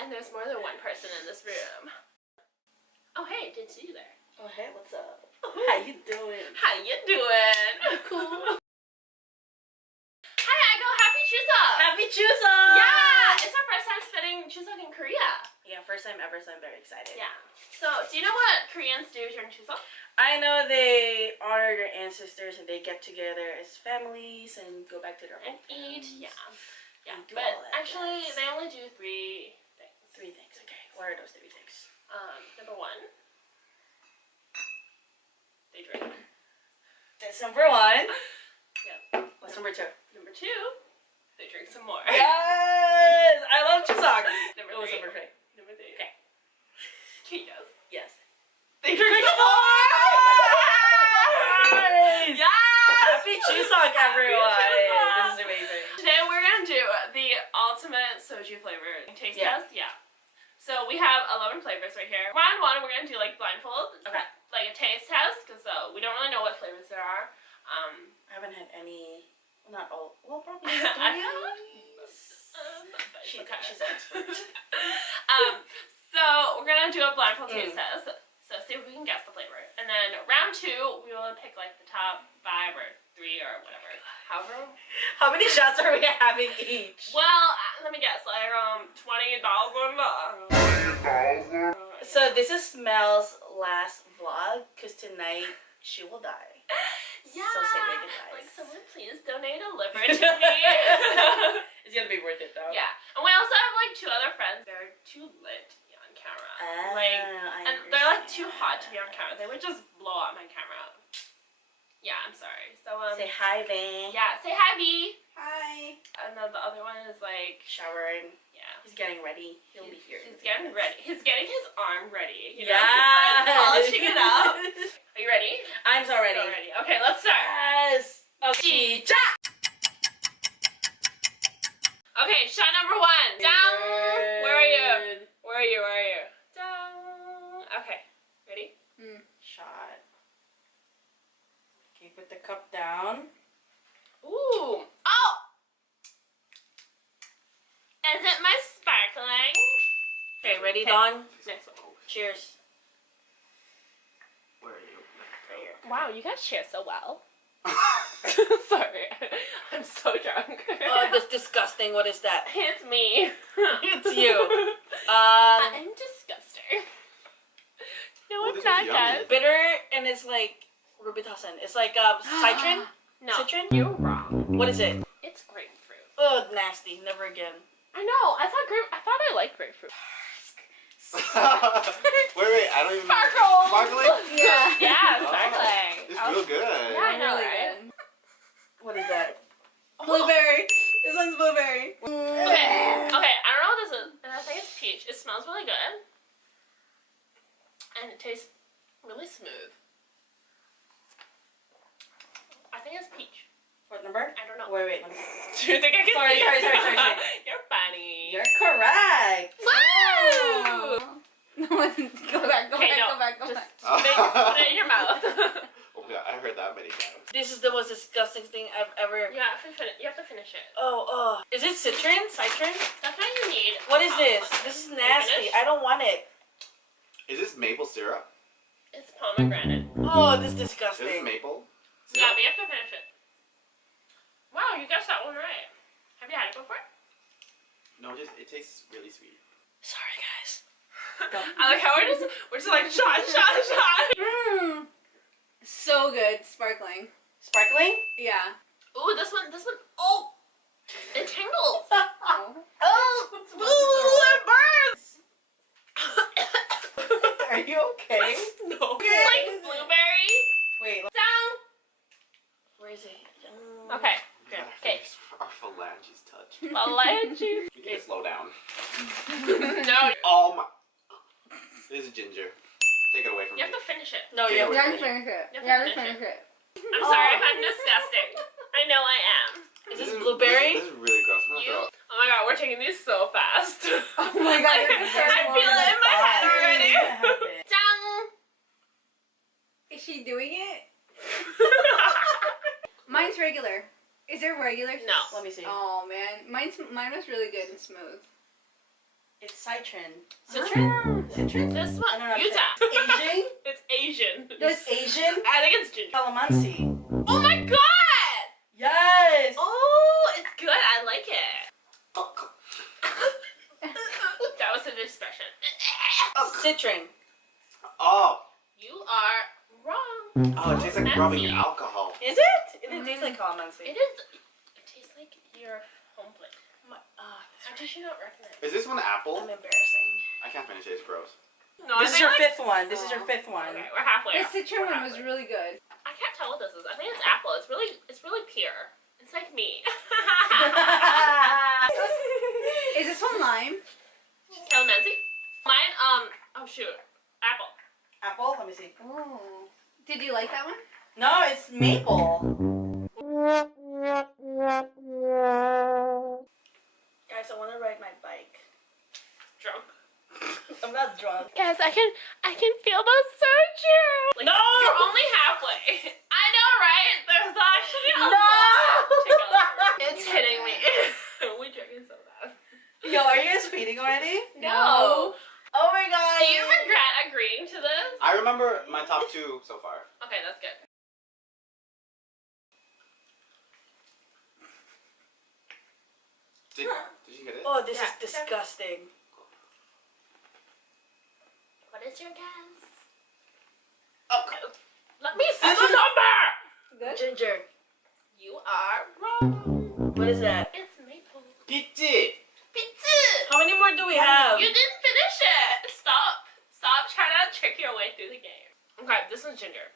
and there's more than one person in this room. Oh hey, didn't see you there. Oh hey, what's up? How you doing? How you doing? Cool. Hi Aiko, happy Chuseok! Happy Chuseok! Yeah! It's our first time spending Chuseok in Korea. Yeah, first time ever, so I'm very excited. Yeah. So, do you know what Koreans do during Chuseok? I know they honor their ancestors and they get together as families and go back to their home. And eat, yeah. Yeah, but actually they only do 3 things. 3 things, okay. What are those 3 things? Number 1, they drink. That's number 1. Yeah. What's number 2? Number 2, they drink some more. Yes! I love Chuseok. Number 3. What was number 3? Number 3. Okay. Yes. Yes. They drink some more! Yes! Yes! Happy Chuseok, everyone! Chuseok! This is amazing. Today we're gonna do the ultimate soju flavor taste test. Yeah. So we have 11 flavors right here. Round 1, we're gonna do like blindfold. Okay. Like a taste test, because we don't really know what flavors there are. I haven't had any. Not all. Well, probably. She's She's an expert. So we're gonna do a blindfold taste test. So see if we can guess the flavor. And then round 2, we will pick like the top 5 or 3 or whatever. However. How many shots are we having each? Well, let me guess. Like $20,000. So this is Mel's last vlog, cause tonight she will die. Yeah. So say your goodbyes. Like someone please donate a liver to me. It's gonna be worth it though. Yeah. And we also have like 2 other friends. They're too lit to be on camera. And they're like too hot to be on camera. They would just blow up my camera. Yeah, I'm sorry. So say hi, Van. Yeah, say hi, V. Hi. And then the other one is like showering. Yeah. He's getting ready. He'll be here. He's getting ready. He's getting his arm ready. You know? Yeah. He's polishing it up. Are you ready? I'm so ready. Okay, let's start. Yes. Okay. Okay, shot number 1. Down. Where are you? Where are you? Where are you? Down. Okay. Ready? Shot. Okay, put the cup down. Ooh. Oh! Is it my sparkling? Okay, ready, Dawn? Next one. Cheers. Where are you? Right here. Wow, you guys share so well. Sorry. I'm so drunk. Oh, that's disgusting. What is that? It's me. It's you. I'm disgusting. No, Well, it's this not, is yummy. guys. Bitter, and it's like Robitussin. It's like citron. No, Citron? you're wrong. What is it? It's grapefruit. Oh, nasty. Never again. I know. I thought I liked grapefruit. wait, I don't even Sparkle. Sparkling? Yeah. Yeah, Oh, sparkling. it's real good. Yeah, I know, really right? good. What is that? Blueberry. This one's blueberry. Okay. Okay. I don't know what this is, and I think it's peach. It smells really good, and it tastes really smooth. I think it's peach. What number? I don't know. Wait. Do you think I can? Sorry. You're funny. You're correct. Woo! No, go back. Okay, no, Go back. Put it in your mouth. Oh my god, I heard that many times. This is the most disgusting thing I've ever. You have to finish it. Oh. Is it citron? Citron? That's what you need. What is this? This is nasty. I don't want it. Is this maple syrup? It's pomegranate. Oh, this is Is this disgusting. maple? Yeah, syrup? but you have to finish it. Wow, you guessed that one right. Have you had it before? No, it tastes really sweet. Sorry, guys. I like how we're just like shot. Mmm. So good. Sparkling. Sparkling? Yeah. Ooh, this one. Oh, it tingles. Oh. Oh, it burns. Are you okay? No. Like blueberry. Wait. Down. Where is it? Okay. Yeah, Okay. Our phalanges touch. Phalanges. You can slow down. No. Oh my. This is ginger. Take it away from You have me. to finish it. No, you You have have to finish it. You You have have to to finish it. I'm sorry if I'm disgusting. I know I am. Is this blueberry? This is really gross. I'm gonna You? throw up. Oh my god, we're taking these so fast. Oh my god, you're I feel it in my head already. Dang. Is she doing it? Mine's regular. Is there regular? No. Let me see. Oh man, mine was really good and smooth. It's citron. Citron? Citron? This I one, don't know. Utah. Asian? It's Asian. It's Asian? I think it's ginger. Calamansi. Oh my god! Yes! Oh, it's good. I like it. That was an expression. Citron. Oh. You are wrong. Oh, it tastes like rubbing alcohol. Is it? It didn't taste like calamansi. It is. It tastes like your home plate. How That's did you not recognize? Is this one apple? I'm embarrassing. I can't finish it. It's gross. No, This is your fifth one. This is your fifth one. Okay, we're halfway. The citron We're one was halfway. really good. I can't tell what this is. I think it's apple. It's really pure. It's like me. Is this one lime? Calamansi. Mine. Oh shoot. Apple. Apple? Let me see. Oh. Did you like that one? No, it's maple. Guys, I want to ride my bike. Drunk. I'm not drunk. Guys, I can feel the soju. Like, No! You're only halfway. I know, right? There's actually a No! lot to go through. It's hitting me. We're drinking so bad. Yo, are you guys feeding already? No. Oh my god. Do you regret agreeing to this? I remember my top 2 so far. Okay, that's good. Did you get it? Oh, this Yeah. is disgusting. What is your guess? Oh. Let me see the number! Good. Ginger. You are wrong. What is that? It's maple. Pizza. Pizza! How many more do we have? You didn't finish it! Stop trying to trick your way through the game. Okay, this one's ginger.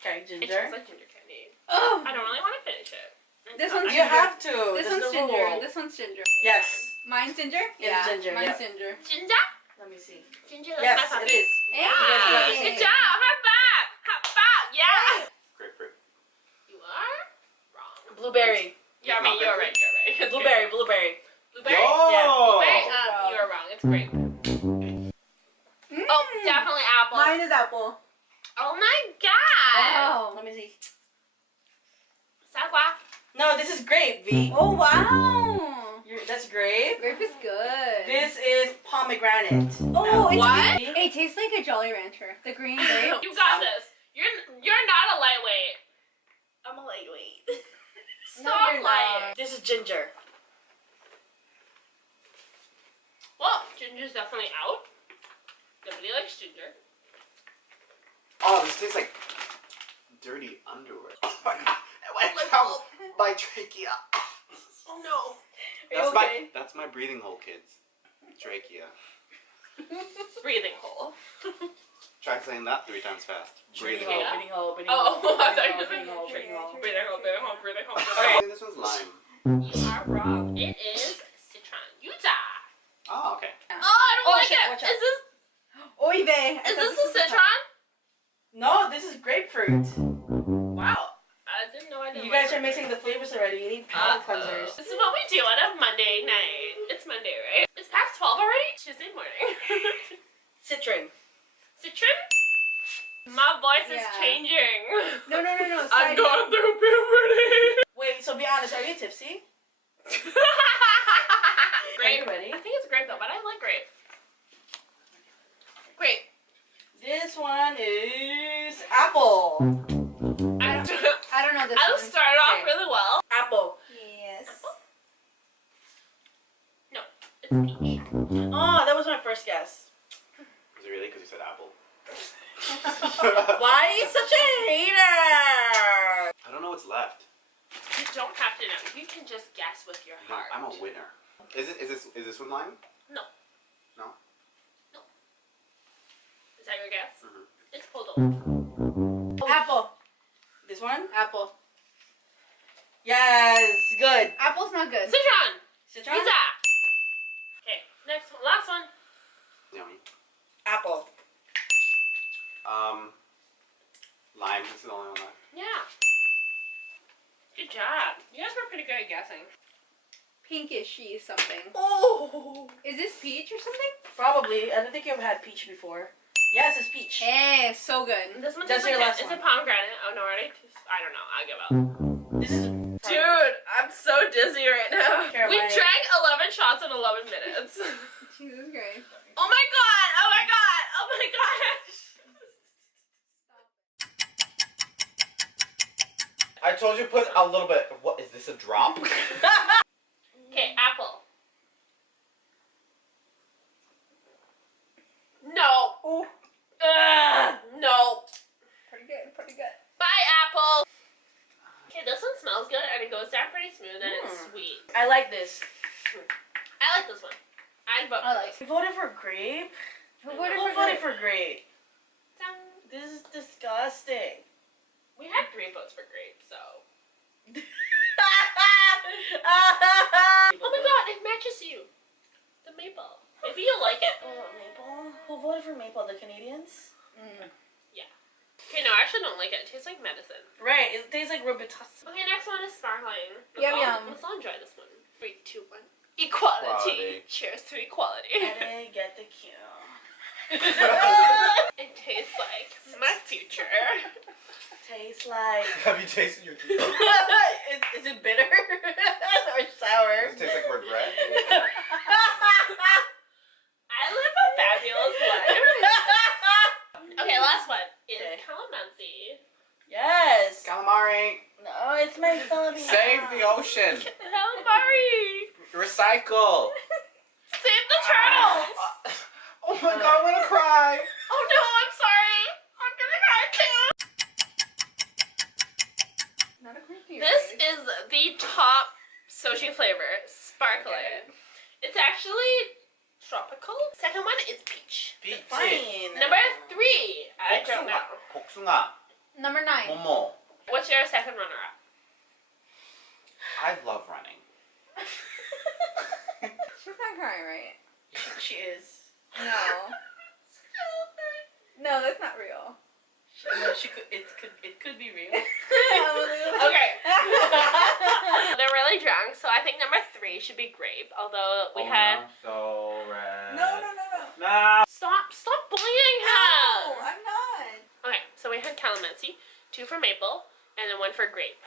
Okay, It tastes ginger. like ginger candy. Oh. I don't really want to finish it. This It's not- one's You have to. This That's one's the ginger. rule. This one's ginger. Yes. Mine's ginger? It's ginger, Mine's yeah. ginger. Ginger? Let me see. Ginger like Yes, my it puppy. is. Hey. Yeah. Good job. High five. High five. Yeah. Grapefruit. You are wrong. Blueberry. You're It's not right. You're right. You're right. It's Blueberry. grape. Blueberry. Blueberry? Yo! Blueberry? Wow. You're wrong. It's grape. Oh, definitely apple. Mine is apple. Oh my god. Wow. Let me see. Sagua. No, this is grape, V. Oh, wow. That's grape. Grape is good. This is pomegranate. Oh, it's What? green. It tastes like a Jolly Rancher. The green grape. You got this. You're not a lightweight. I'm a lightweight. Stop you're lying. not. This is ginger. Well, ginger's definitely out. Nobody likes ginger. Oh, this tastes like dirty underwear. Oh my god. It went down my trachea. Oh no. That's my breathing hole, kids. Trachea. Breathing hole. Try saying that 3 times fast. Breathing hole. hole. Breathing hole. Breathing Oh, hole. I thought you Breathing were hole. saying Breathing hole. breathing hole, breathing hole, breathing hole, breathing hole. I think this one's lime. You are wrong. It is citron. Utah. Oh, okay. Oh, I don't Oh, like shit, it. watch out. Is this Oy vey. is this a citron? No, this is grapefruit. Wow. I didn't know I didn't. You guys like are mixing the flavors already. You need palate cleansers. This is what we do on a Monday night. It's Monday, right? It's past 12 already? Tuesday morning. Citron. Citron? My voice is Yeah. changing. No. I'm Side going through puberty. Wait, so be honest. Are you tipsy? Grape. Are you ready? I think it's grape though, but I like grape. Grape. This one is apple. I don't know this I one. started off Okay. really well. Apple. Yes. No, it's peach. Oh, that was my first guess. Is it really? Because you said apple. Why are you such a hater? I don't know what's left. You don't have to know. You can just guess with your No, heart. I'm a winner. Is this one lime? No. No? Is that your guess? Mhm. It's Podol. Apple. This one? Apple. Yes, good. Apple's not good. Citron. Citron? Pizza. Okay, next one. Last one. Yummy. Apple. Lime. This is the only one left. Yeah. Good job. You guys were pretty good at guessing. Pinkishy something. Oh, Is this peach or something? probably. I don't think you've had peach before. Yes, it's peach. Hey, so good. This one That's tastes your like last is one. it pomegranate? Oh no, already. I don't know. I'll give up. This is Dude, I'm so dizzy right now. Here, We my- drank 11 shots in 11 minutes. Jesus Christ. Oh my god! Oh my god! Oh my gosh! I told you put a little bit. What is this? A drop? Okay, apple. No. Ooh. No. Pretty good, pretty good. Bye, apple. Okay, this one smells good and it goes down pretty smooth and it's sweet. I like this. I like this one. I vote. I like We voted for grape. Who Who voted voted for for grape? Dun. This is disgusting. We had 3 votes for grape, so. Oh my god, it matches you. The maple. Maybe you'll like it. Oh, maple? Who voted for maple? The Canadians? Okay, no, I actually don't like it. It tastes like medicine. Right, it tastes like Robitussin. Okay, next one is sparkling. Yum, yum. Let's all enjoy this one. 3, 2, 1. Equality. Equality. Cheers to equality. I didn't get the cue. It tastes like my future. Tastes like. Have you tasted your teeth? Is it bitter or sour? Does it taste like regret? I live a fabulous life. Okay, last one is Okay. calamansi. Yes. Calamari. No, it's my Filipino. Save the ocean. Calamari. Recycle. Save the turtles. Oh my god, I'm gonna cry. Oh no, I'm sorry. I'm gonna cry too. Not a cream to your This face. is the top soju flavor, sparkling. It's actually tropical. Second one is peach. Peach. Fine. Number 3, I don't know. 복숭아. Number 9. Momo. What's your second runner-up? I love running. She's not crying, right? She is. No. No, that's not real. No, she could. It could be real. Okay. They're really drunk, so I think number 3 should be grape. Although we had. So red. No. No. Stop bullying her. No, I'm not. Okay, so we had calamansi, 2 for maple, and then 1 for grape.